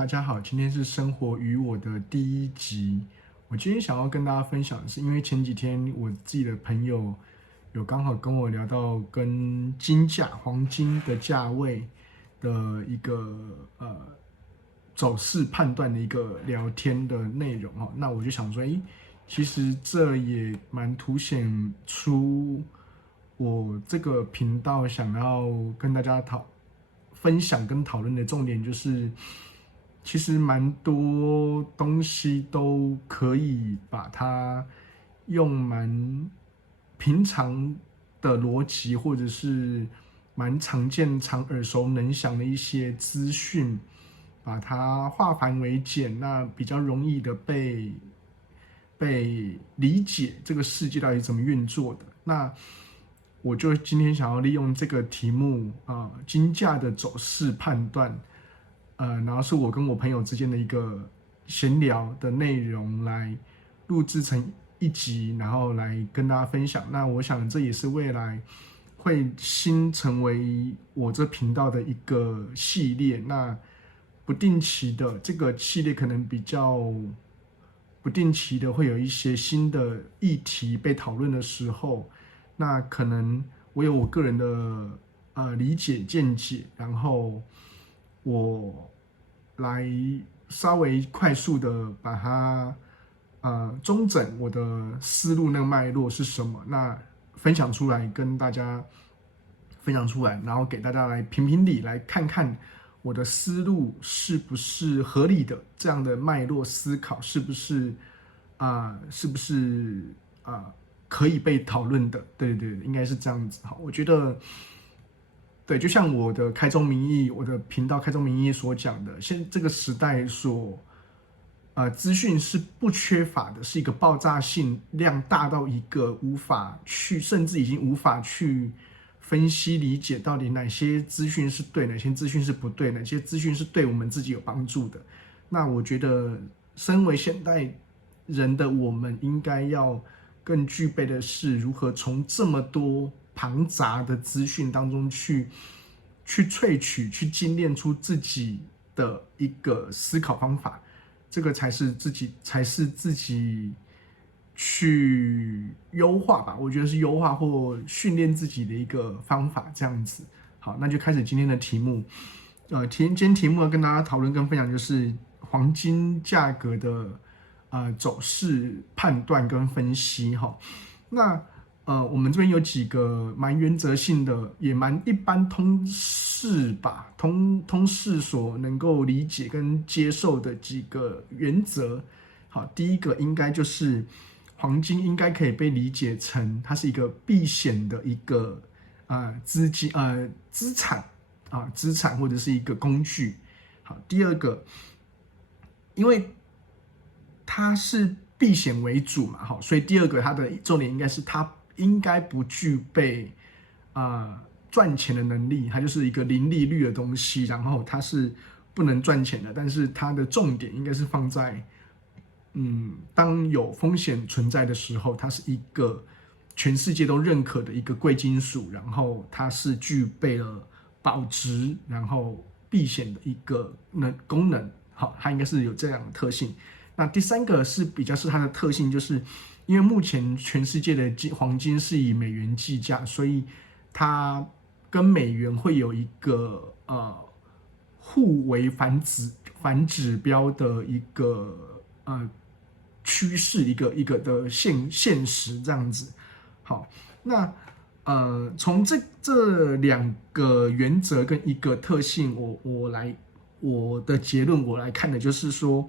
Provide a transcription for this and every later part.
大家好，今天是生活与我的第一集。我今天想要跟大家分享的是，因为前几天我自己的朋友有刚好跟我聊到跟金价、黄金的价位的一个走势判断的一个聊天的内容哦。那我就想说，其实这也蛮凸显出我这个频道想要跟大家分享跟讨论的重点就是，其实蛮多东西都可以把它用蛮平常的逻辑，或者是蛮常见、常耳熟能详的一些资讯，把它化繁为简，那比较容易的被理解这个世界到底怎么运作的。那我就今天想要利用这个题目金价的走势判断，然后是我跟我朋友之间的一个闲聊的内容来录制成一集，然后来跟大家分享。那我想这也是未来会新成为我这频道的一个系列。那不定期的这个系列可能比较不定期的会有一些新的议题被讨论的时候，那可能我有我个人的理解见解，然后我来稍微快速的把它中整我的思路那个脉络是什么，那分享出来跟大家分享出来，然后给大家来评评理，来看看我的思路是不是合理的，这样的脉络思考是不是可以被讨论的？对对对，应该是这样子。好，我觉得对，就像我的开宗明义，我的频道开宗明义所讲的，现这个时代资讯是不缺乏的，是一个爆炸性量大到一个无法去，甚至已经无法去分析理解到底哪些资讯是对，哪些资讯是不对，哪些资讯是对我们自己有帮助的。那我觉得，身为现代人的我们，应该要更具备的是如何从这么多庞杂的资讯当中去萃取、去精炼出自己的一个思考方法。这个才是自己去优化吧，我觉得是优化或训练自己的一个方法，这样子。好，那就开始今天的题目。今天题目要跟大家讨论跟分享就是黄金价格的走势判断跟分析哈。那我们这边有几个蛮原则性的，也蛮一般通识吧，通识所能够理解跟接受的几个原则。好，第一个应该就是黄金应该可以被理解成它是一个避险的一个资产或者是一个工具。好，第二个，因为它是避险为主嘛，好，所以第二个它的重点应该是它应该不具备赚钱的能力，它就是一个零利率的东西，然后它是不能赚钱的，但是它的重点应该是放在当有风险存在的时候，它是一个全世界都认可的一个贵金属，然后它是具备了保值，然后避险的一个功能，好，它应该是有这样的特性。那第三个是比较是它的特性，就是因为目前全世界的黄金是以美元计价，所以它跟美元会有一个互为反指标的一个趋势，一个的现实这样子。好，那从这两个原则跟一个特性，我的结论我来看的就是说，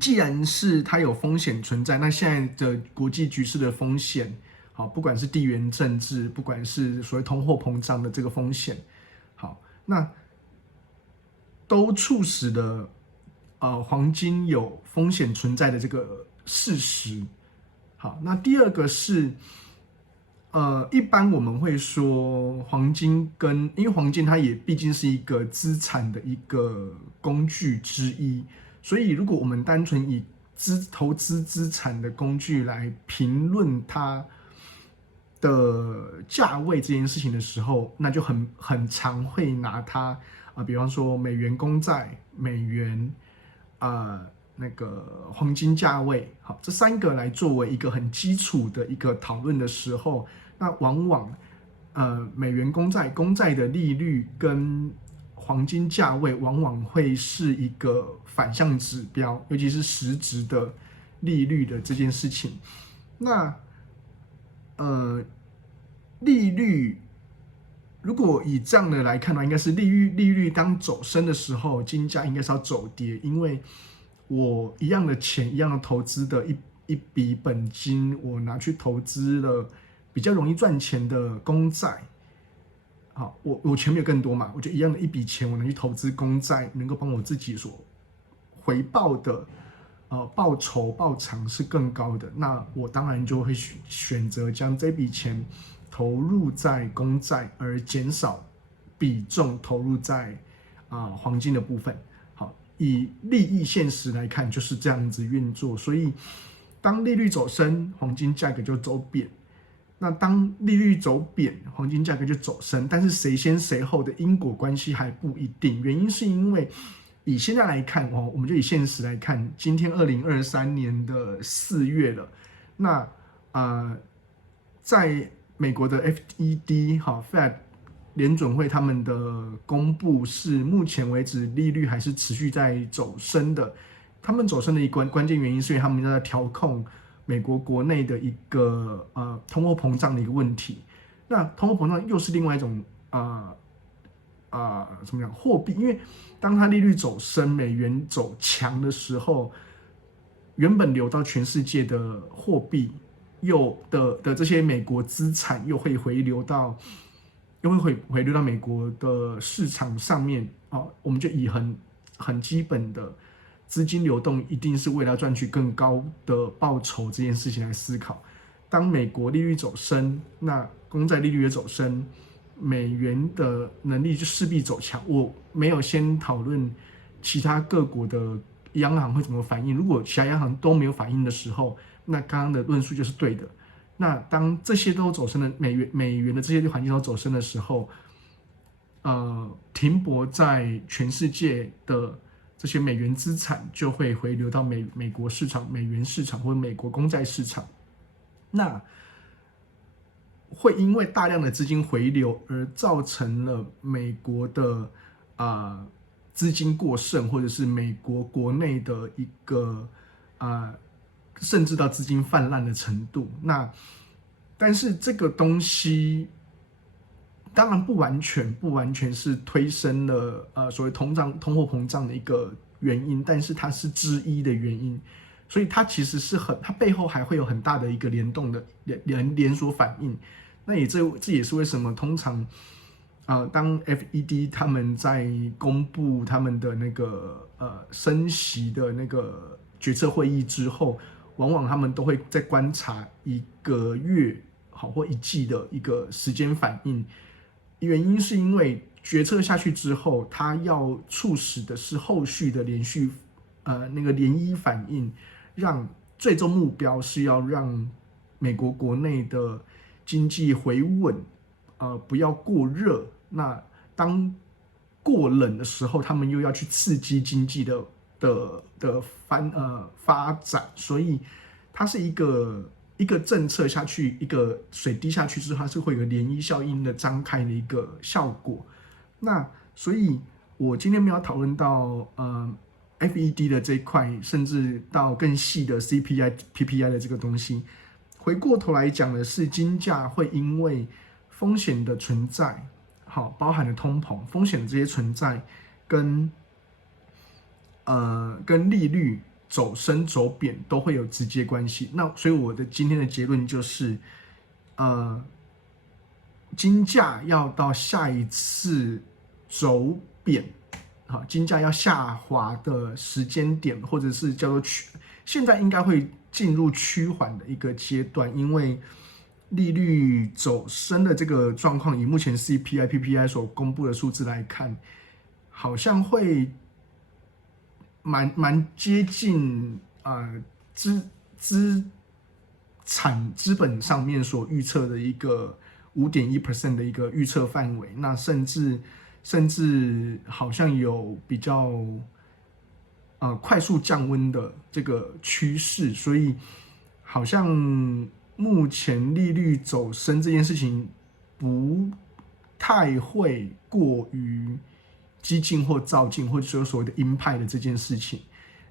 既然是它有风险存在，那现在的国际局势的风险，好，不管是地缘政治，不管是所谓通货膨胀的这个风险，好，那都促使了黄金有风险存在的这个事实。好，那第二个是一般我们会说黄金因为黄金它也毕竟是一个资产的一个工具之一，所以如果我们单纯以投资资产的工具来评论它的价位这件事情的时候，那就很常会拿它比方说美元公债、美元那个黄金价位，好，这3个来作为一个很基础的一个讨论的时候，那往往美元公债的利率跟黄金价位往往会是一个反向指标，尤其是实质的利率的这件事情。那利率如果以这样的来看的话，应该是利率当走升的时候，金价应该是要走跌，因为我一样的钱，一样的投资的一笔本金，我拿去投资了比较容易赚钱的公债。好，我钱没有更多嘛，我就一样的一笔钱，我拿去投资公债，能够帮我自己所回报的报酬报偿是更高的，那我当然就会选择将这笔钱投入在公债，而减少比重投入在黄金的部分。好，以利益现实来看，就是这样子运作。所以，当利率走升，黄金价格就走贬；那当利率走贬，黄金价格就走升。但是谁先谁后的因果关系还不一定，原因是因为以现在来看我们就以现实来看，今天2023年的4月了，那在美国的 FED Fed 联准会他们的公布是目前为止利率还是持续在走升的。他们走升的一个关键原因是因为他们在调控美国国内的一个通货膨胀的一个问题。那通货膨胀又是另外一种怎么讲货币？因为当它利率走升，美元走强的时候，原本流到全世界的货币的这些美国资产又会回流到美国的市场上面我们就以很基本的资金流动，一定是为了赚取更高的报酬这件事情来思考。当美国利率走升，那公债利率也走升，美元的能力就势必走强。我没有先讨论其他各国的央行会怎么反应，如果其他央行都没有反应的时候，那刚刚的论述就是对的。那当这些都走升的美元的这些环境都走升的时候，停泊在全世界的这些美元资产就会回流到美国市场、美元市场或者美国公债市场，那会因为大量的资金回流而造成了美国的资金过剩，或者是美国国内的一个甚至到资金泛滥的程度。但是这个东西当然不完全是推升了所谓通货膨胀的一个原因，但是它是之一的原因。所以它其实是它背后还会有很大的一个联动的连锁反应。那这也是为什么通常当 FED 他们在公布他们的那个升息的那个决策会议之后，往往他们都会在观察1个月或1季的一个时间反应。原因是因为决策下去之后，它要促使的是后续的连续那个涟漪反应，让最终目标是要让美国国内的经济回稳，不要过热。那当过冷的时候，他们又要去刺激经济的发展，所以它是一个政策下去，一个水滴下去之后，它是会有涟漪效应的张开的一个效果。那所以，我今天没有讨论到FED 的这一块，甚至到更细的 CPI、PPI 的这个东西。回过头来讲的是，金价会因为风险的存在，包含了通膨风险的这些存在，跟利率走升走贬都会有直接关系。那所以我的今天的结论就是，金价要到下一次走贬，金价要下滑的时间点，或者是叫做现在应该会进入趋缓的一个阶段，因为利率走升的这个状况，以目前 CPI、PPI 所公布的数字来看，好像会蛮接近资本上面所预测的一个5.1% 的一个预测范围。那甚至甚至好像有比较快速降温的这个趋势，所以好像目前利率走升这件事情不太会过于激进或躁进，或者说所谓的鹰派的这件事情。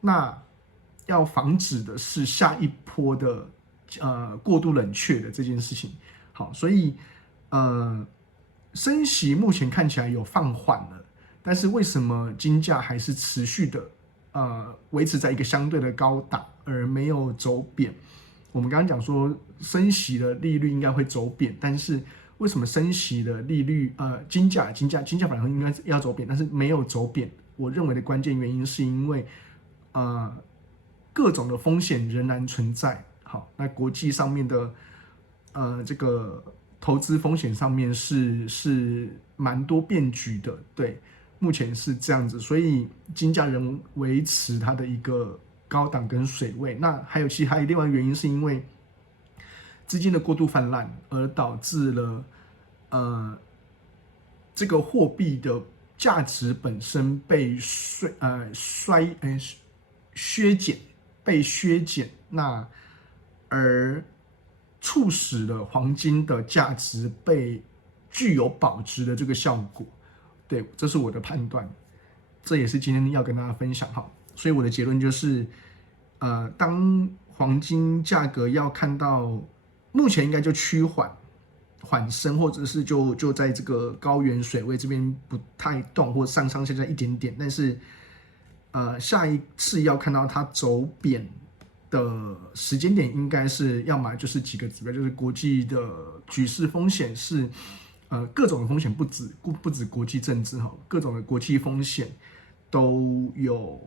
那要防止的是下一波的过度冷却的这件事情。好，所以升息目前看起来有放缓了，但是为什么金价还是持续的维持在一个相对的高档，而没有走贬？我们刚刚讲说升息的利率应该会走贬，但是为什么升息的利率金价反而应该要走贬，但是没有走贬？我认为的关键原因是因为各种的风险仍然存在。好，那国际上面的这个投资风险上面是蛮多变局的，对，目前是这样子，所以金价仍维持它的一个高档跟水位。那还有另外一个原因，是因为资金的过度泛滥，而导致了这个货币的价值本身被削减，那而促使了黄金的价值被具有保值的这个效果。对，这是我的判断，这也是今天要跟大家分享哈。所以我的结论就是，当黄金价格要看到目前应该就缓升，或者是就在这个高原水位这边不太动，或上下一点点，但是下一次要看到它走贬的时间点，应该是要么就是几个指标，就是国际的局势风险是各种的风险，不止国际政治哈，各种的国际风险都有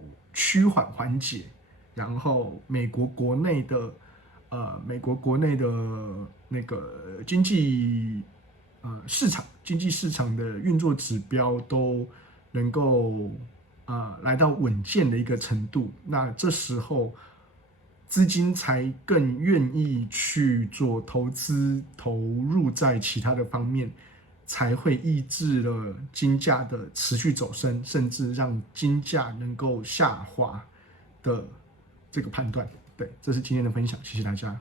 缓解，然后美国国内的那个经济市场的运作指标都能够来到稳健的一个程度，那这时候资金才更愿意去做投资，投入在其他的方面，才会抑制了金价的持续走升，甚至让金价能够下滑的这个判断。对，这是今天的分享，谢谢大家。